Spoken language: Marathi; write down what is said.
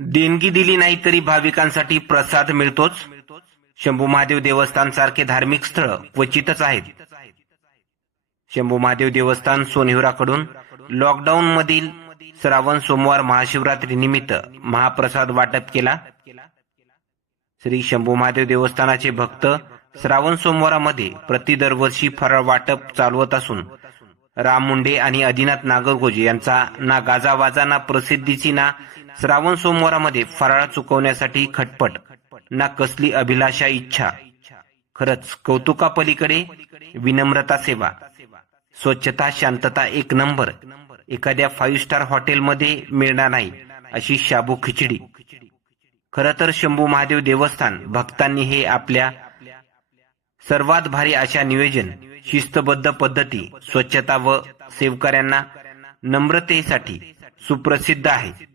देणगी दिली नाही तरी भाविकांसाठी प्रसाद मिळतोच. शंभू महादेव देवस्थान सारखे धार्मिक स्थळ क्वचितच आहेत. शंभू महादेव देवस्थान सोनेवराकडून लॉकडाऊन मधील श्रावण सोमवार महाशिवरात्री निमित्त महाप्रसाद वाटप केला. श्री शंभू महादेव देवस्थानाचे भक्त श्रावण सोमवारामध्ये प्रति दरवर्षी फराळ वाटप चालवत असून राम मुंडे आणि आदिनाथ नागरगोजे यांचा ना गाजावाजा ना प्रसिद्धीची ना श्रावण सोमवारामध्ये फराळ चुकवण्यासाठी खटपट ना कसली अभिलाषा इच्छा. खरंच कौतुकापलीकडे विनम्रता सेवा. स्वच्छता शांतता एक नंबर. एखाद्या फाईव्ह स्टार हॉटेलमध्ये मिळणार नाही अशी शाबू खिचडी. खरं तर शंभू महादेव देवस्थान भक्तांनी हे आपल्या सर्वात भारी अशा नियोजन शिस्तबद्ध पद्धती स्वच्छता व सेवकऱ्यांना नम्रतेसाठी सुप्रसिद्ध आहे.